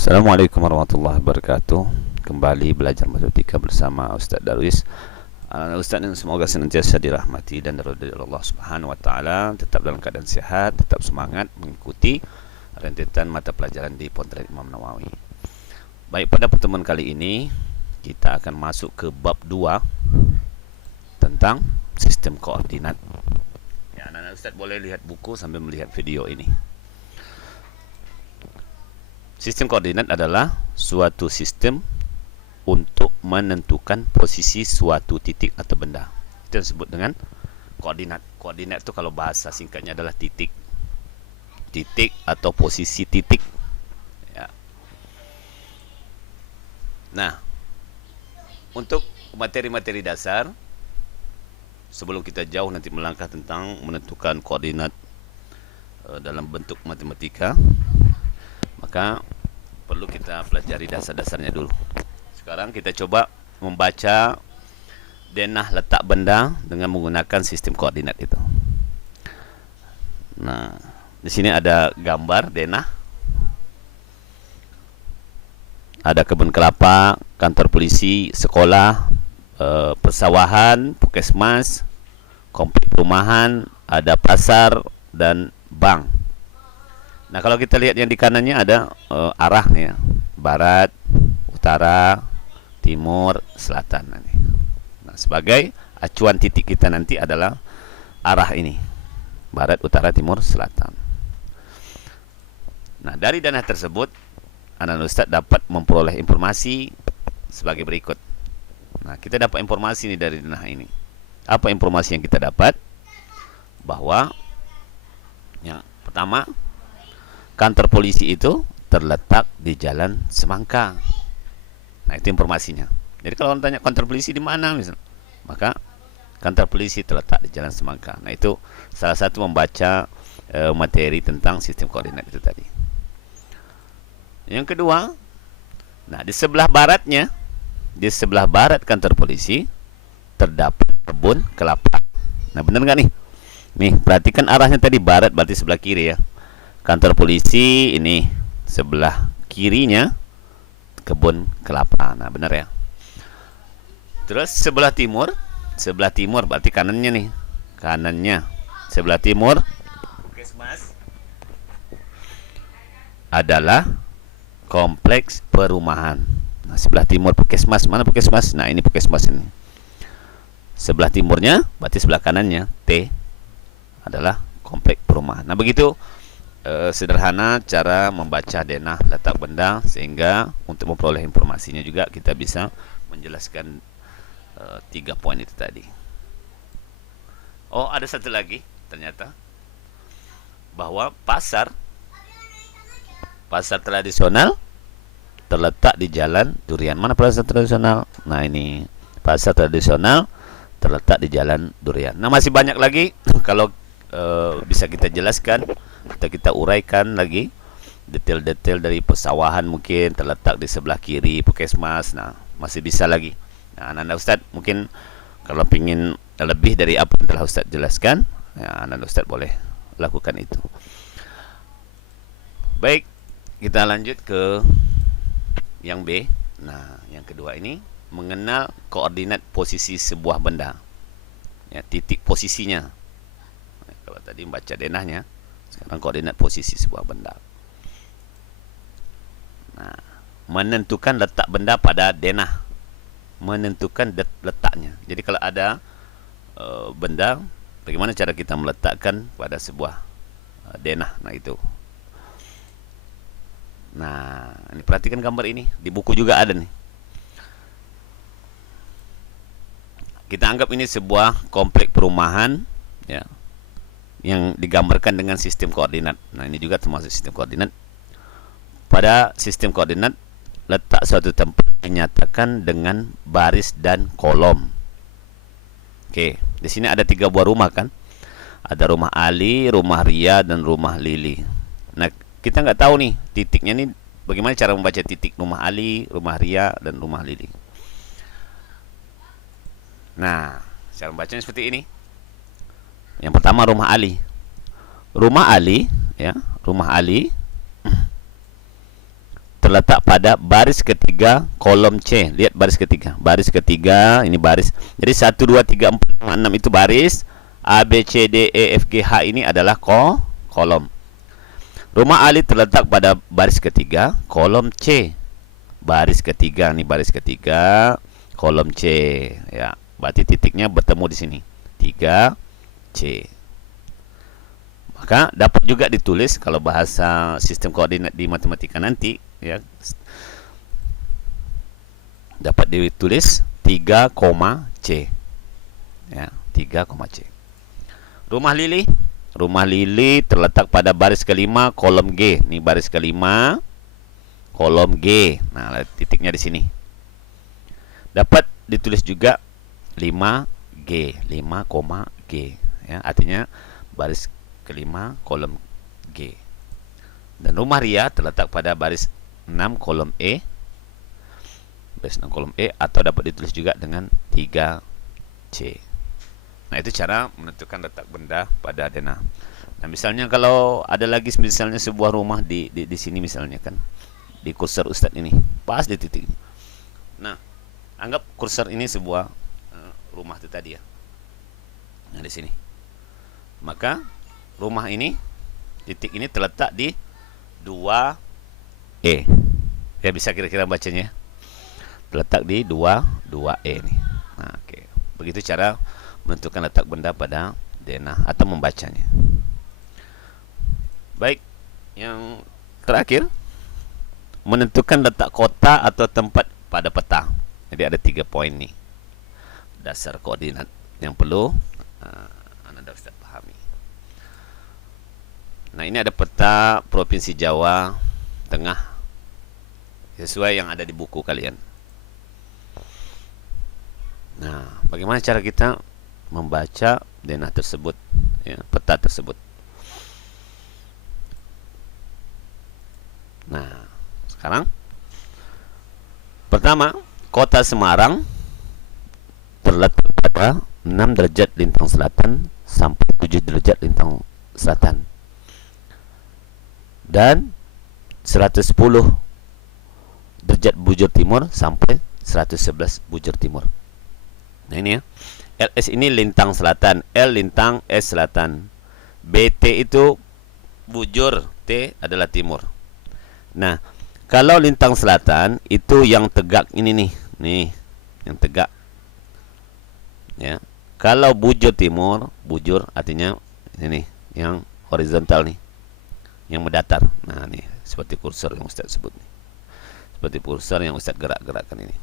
Assalamualaikum warahmatullahi wabarakatuh. Kembali belajar matematika bersama Ustaz Darwis. Ustaz yang semoga senantiasa dirahmati dan diridhai Allah Subhanahu wa taala, tetap dalam keadaan sehat, tetap semangat mengikuti rentetan mata pelajaran di Pondok Imam Nawawi. Baik, pada pertemuan kali ini kita akan masuk ke bab 2 tentang sistem koordinat. Ya, anak-anak Ustaz boleh lihat buku sambil melihat video ini. Sistem koordinat adalah suatu sistem untuk menentukan posisi suatu titik atau benda. Itu disebut dengan koordinat. Koordinat itu kalau bahasa singkatnya adalah titik. Titik atau posisi titik. Ya. Nah, untuk materi-materi dasar, sebelum kita jauh nanti melangkah tentang menentukan koordinat dalam bentuk matematika, maka perlu kita pelajari dasar-dasarnya dulu. Sekarang kita coba membaca denah letak benda dengan menggunakan sistem koordinat itu. Nah, di sini ada gambar denah. Ada kebun kelapa, kantor polisi, sekolah, persawahan, puskesmas, komplek perumahan, ada pasar dan bank. Nah, kalau kita lihat yang di kanannya ada arahnya, barat, utara, timur, selatan. Nah, sebagai acuan titik kita nanti adalah arah ini, barat, utara, timur, selatan. Nah, dari dana tersebut, anak-anak Ustaz dapat memperoleh informasi sebagai berikut. Nah, kita dapat informasi ini dari dana ini. Apa informasi yang kita dapat? Bahwa yang pertama, kantor polisi itu terletak di Jalan Semangka. Nah, itu informasinya. Jadi kalau orang tanya kantor polisi di mana misalnya, maka kantor polisi terletak di Jalan Semangka. Nah, itu salah satu membaca materi tentang sistem koordinat itu tadi. Yang kedua, nah di sebelah baratnya, di sebelah barat kantor polisi terdapat kebun kelapa. Nah, benar nggak nih? Nih, perhatikan arahnya tadi barat berarti sebelah kiri ya. Kantor polisi ini sebelah kirinya kebun kelapa. Nah, benar ya. Terus sebelah timur berarti kanannya nih. Kanannya sebelah timur puskesmas adalah kompleks perumahan. Nah, sebelah timur puskesmas, mana puskesmas? Nah, ini puskesmas ini. Sebelah timurnya berarti sebelah kanannya T adalah kompleks perumahan. Nah, begitu sederhana cara membaca denah letak benda, sehingga untuk memperoleh informasinya juga kita bisa menjelaskan 3 poin itu tadi. Oh, ada satu lagi ternyata, bahwa pasar tradisional terletak di Jalan Durian. Mana pasar tradisional? Nah, ini pasar tradisional terletak di Jalan Durian. Nah, masih banyak lagi kalau bisa kita jelaskan atau kita uraikan lagi detail-detail dari persawahan, mungkin terletak di sebelah kiri puskesmas. Nah, masih bisa lagi. Nah, anak-anak Ustaz mungkin kalau ingin lebih dari apa yang telah Ustaz jelaskan, ya, anak-anak Ustaz boleh lakukan itu. Baik, kita lanjut ke yang B. Nah, yang kedua ini mengenal koordinat posisi sebuah benda, ya, titik posisinya. Kalau tadi membaca denahnya, sekarang koordinat posisi sebuah benda. Nah, menentukan letak benda pada denah, menentukan letaknya. Jadi kalau ada benda, bagaimana cara kita meletakkan pada sebuah denah? Nah, itu. Nah, ini perhatikan gambar ini, di buku juga ada nih. Kita anggap ini sebuah komplek perumahan, ya, yang digambarkan dengan sistem koordinat. Nah, ini juga termasuk sistem koordinat. Pada sistem koordinat, letak suatu tempat dinyatakan dengan baris dan kolom. Oke, di sini ada 3 buah rumah kan? Ada rumah Ali, rumah Ria, dan rumah Lili. Nah, kita nggak tahu nih titiknya nih, bagaimana cara membaca titik rumah Ali, rumah Ria, dan rumah Lili. Nah, cara membacanya seperti ini. Yang pertama rumah Ali. Rumah Ali, ya, rumah Ali terletak pada baris ketiga kolom C. Lihat baris ketiga. Baris ketiga, ini baris. Jadi 1, 2, 3, 4, 5, 6 itu baris. A, B, C, D, E, F, G, H ini adalah kolom. Rumah Ali terletak pada baris ketiga kolom C. Baris ketiga, nih baris ketiga kolom C. Ya, berarti titiknya bertemu di sini. 3C. Maka dapat juga ditulis kalau bahasa sistem koordinat di matematika nanti, ya, dapat ditulis 3,C. Ya, 3,C. Rumah Lili terletak pada baris kelima kolom G. Ini baris kelima kolom G. Nah, titiknya di sini. Dapat ditulis juga 5G, 5,G, ya, artinya baris kelima kolom G. Dan rumah Ria terletak pada baris 6 kolom E. Baris 6 kolom E, atau dapat ditulis juga dengan 3C. Nah, itu cara menentukan letak benda pada denah. Nah, misalnya kalau ada lagi misalnya sebuah rumah di sini misalnya kan, di kursor Ustadz ini, pas di titik ini. Nah, anggap kursor ini sebuah rumah itu tadi ya. Nah, di sini. Maka rumah ini, titik ini terletak di 2E. Ya, bisa kira-kira bacanya. Terletak di 2E nih. Nah, oke. Begitu cara menentukan letak benda pada denah atau membacanya. Baik, yang terakhir, menentukan letak kota atau tempat pada peta. Jadi ada 3 poin nih, dasar koordinat yang perlu Anda Ustaz pahami. Nah, ini ada peta Provinsi Jawa Tengah sesuai yang ada di buku kalian. Nah, bagaimana cara kita membaca denah tersebut, ya, peta tersebut? Nah, sekarang pertama, kota Semarang terletak pada 6 derajat lintang selatan sampai 7 derajat lintang selatan dan 110 derajat bujur timur sampai 111 bujur timur. Nah, ini ya, LS ini lintang selatan, L lintang S selatan, BT itu bujur, T adalah timur. Nah, kalau lintang selatan itu yang tegak ini nih yang tegak, ya. Kalau bujur timur, bujur artinya ini yang horizontal nih, yang mendatar. Nah, nih seperti kursor yang Ustaz sebut nih, seperti kursor yang Ustaz gerak-gerakkan ini.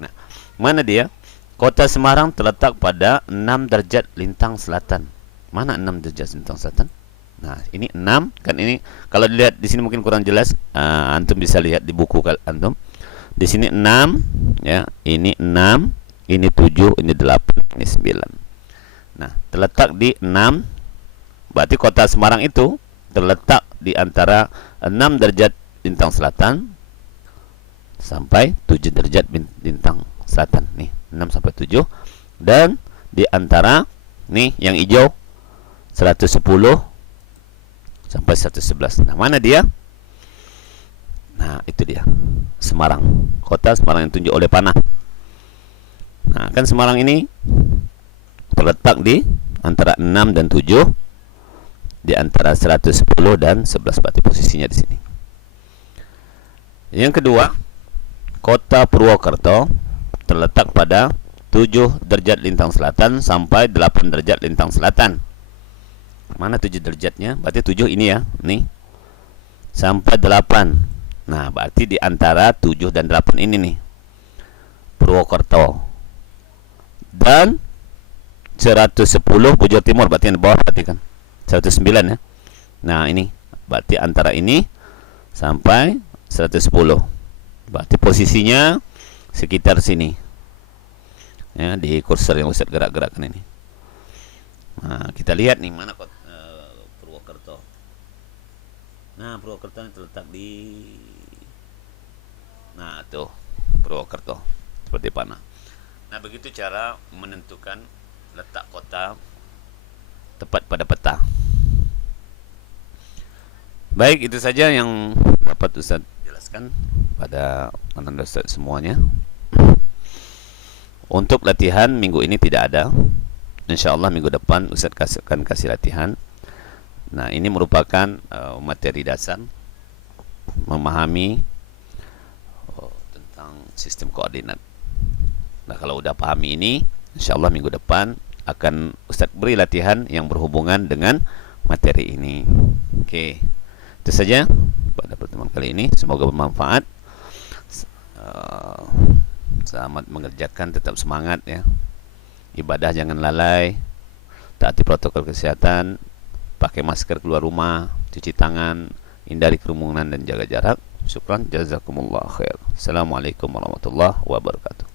Nah, mana dia? Kota Semarang terletak pada 6 derajat lintang selatan. Mana 6 derajat lintang selatan? Nah, ini 6 kan, ini kalau dilihat di sini mungkin kurang jelas. Antum bisa lihat di buku antum. Di sini 6, ya. Ini 6, ini 7, ini 8, ini 9. Nah, terletak di 6. Berarti kota Semarang itu terletak di antara 6 derajat lintang selatan sampai 7 derajat lintang selatan nih, 6 sampai 7, dan di antara nih yang hijau 110 sampai 111. Nah, mana dia? Nah, itu dia. Semarang. Kota Semarang yang ditunjuk oleh panah. Nah, kan Semarang ini terletak di antara 6 dan 7, di antara 110 dan 11, berarti posisinya di sini. Yang kedua, kota Purwokerto terletak pada 7 derajat lintang selatan sampai 8 derajat lintang selatan. Mana 7 derajatnya? Berarti 7 ini ya, nih. Sampai 8. Nah, berarti di antara 7 dan 8 ini nih, Purwokerto. Dan 110 bujur timur, berarti yang di bawah, berarti kan 109 ya. Nah, ini berarti antara ini sampai 110. Berarti posisinya sekitar sini, ya, di kursor yang Ustaz gerak-gerakkan ini. Nah, kita lihat nih mana Purwokerto. Nah, Purwokerto ini terletak di, nah tuh Purwokerto seperti panah. Nah, begitu cara menentukan letak kota tepat pada peta. Baik, itu saja yang dapat Ustaz jelaskan. jelaskan pada anak Ustaz semuanya. Untuk latihan minggu ini tidak ada. InsyaAllah minggu depan Ustaz akan kasih latihan. Nah, ini merupakan materi dasar memahami tentang sistem koordinat. Nah, kalau udah pahami ini, InsyaAllah minggu depan akan Ustaz beri latihan yang berhubungan dengan materi ini. Oke, itu saja pada pertemuan kali ini. Semoga bermanfaat. Selamat mengerjakan, tetap semangat ya. Ibadah jangan lalai, taati protokol kesehatan, pakai masker keluar rumah, cuci tangan, hindari kerumunan dan jaga jarak. Syukran, jazakumullah khair. Assalamualaikum warahmatullahi wabarakatuh.